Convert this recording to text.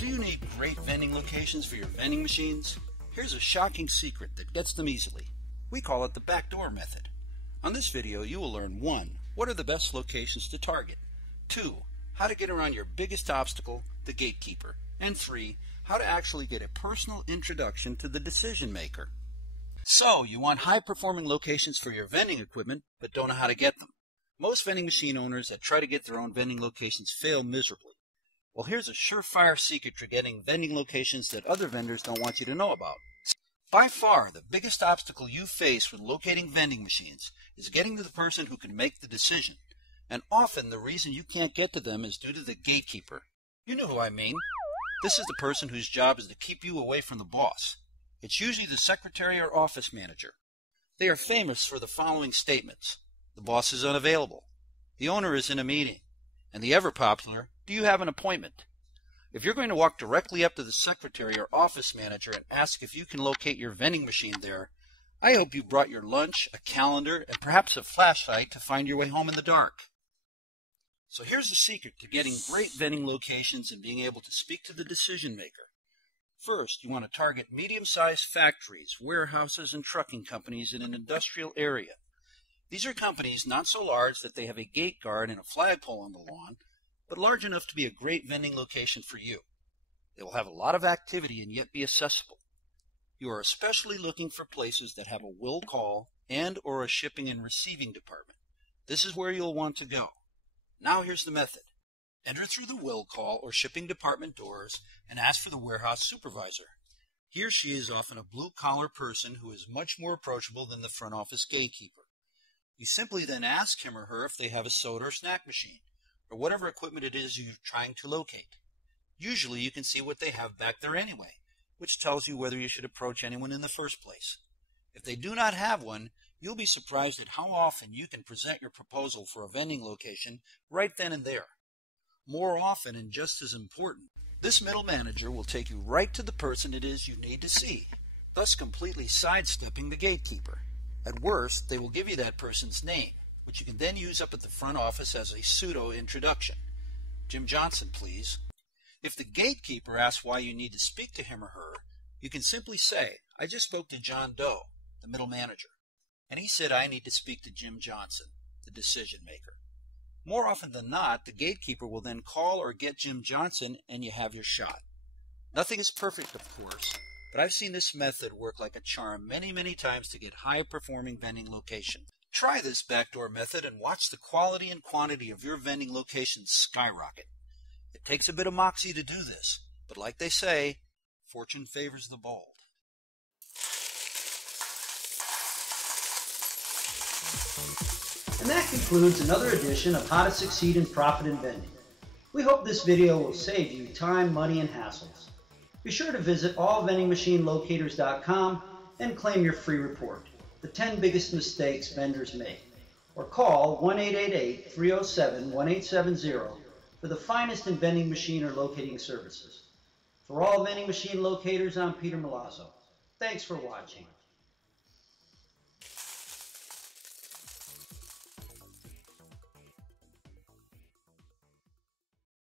Do you need great vending locations for your vending machines? Here's a shocking secret that gets them easily. We call it the backdoor method. On this video, you will learn 1. What are the best locations to target? 2. How to get around your biggest obstacle, the gatekeeper. And 3. How to actually get a personal introduction to the decision maker. So, you want high-performing locations for your vending equipment, but don't know how to get them. Most vending machine owners that try to get their own vending locations fail miserably. Well, here's a surefire secret to getting vending locations that other vendors don't want you to know about. By far, the biggest obstacle you face when locating vending machines is getting to the person who can make the decision. And often the reason you can't get to them is due to the gatekeeper. You know who I mean. This is the person whose job is to keep you away from the boss. It's usually the secretary or office manager. They are famous for the following statements. The boss is unavailable. The owner is in a meeting. And the ever-popular, do you have an appointment? If you're going to walk directly up to the secretary or office manager and ask if you can locate your vending machine there, I hope you brought your lunch, a calendar, and perhaps a flashlight to find your way home in the dark. So here's the secret to getting great vending locations and being able to speak to the decision maker. First, you want to target medium-sized factories, warehouses, and trucking companies in an industrial area. These are companies not so large that they have a gate guard and a flagpole on the lawn, but large enough to be a great vending location for you. They will have a lot of activity and yet be accessible. You are especially looking for places that have a will call and or a shipping and receiving department. This is where you'll want to go. Now here's the method. Enter through the will call or shipping department doors and ask for the warehouse supervisor. He or she is often a blue-collar person who is much more approachable than the front office gatekeeper. You simply then ask him or her if they have a soda or snack machine, or whatever equipment it is you're trying to locate. Usually you can see what they have back there anyway, which tells you whether you should approach anyone in the first place. If they do not have one, you'll be surprised at how often you can present your proposal for a vending location right then and there. More often, and just as important, this middle manager will take you right to the person it is you need to see, thus completely sidestepping the gatekeeper. At worst, they will give you that person's name, which you can then use up at the front office as a pseudo-introduction. Jim Johnson, please. If the gatekeeper asks why you need to speak to him or her, you can simply say, I just spoke to John Doe, the middle manager, and he said I need to speak to Jim Johnson, the decision maker. More often than not, the gatekeeper will then call or get Jim Johnson and you have your shot. Nothing is perfect, of course, but I've seen this method work like a charm many, many times to get high-performing vending locations. Try this backdoor method and watch the quality and quantity of your vending locations skyrocket. It takes a bit of moxie to do this, but like they say, fortune favors the bold. And that concludes another edition of How to Succeed in Profit in Vending. We hope this video will save you time, money, and hassles. Be sure to visit allvendingmachinelocators.com and claim your free report, The 10 Biggest Mistakes Vendors Make, or call 1-888-307-1870 for the finest in vending machine or locating services. For All Vending Machine Locators, I'm Peter Milazzo. Thanks for watching.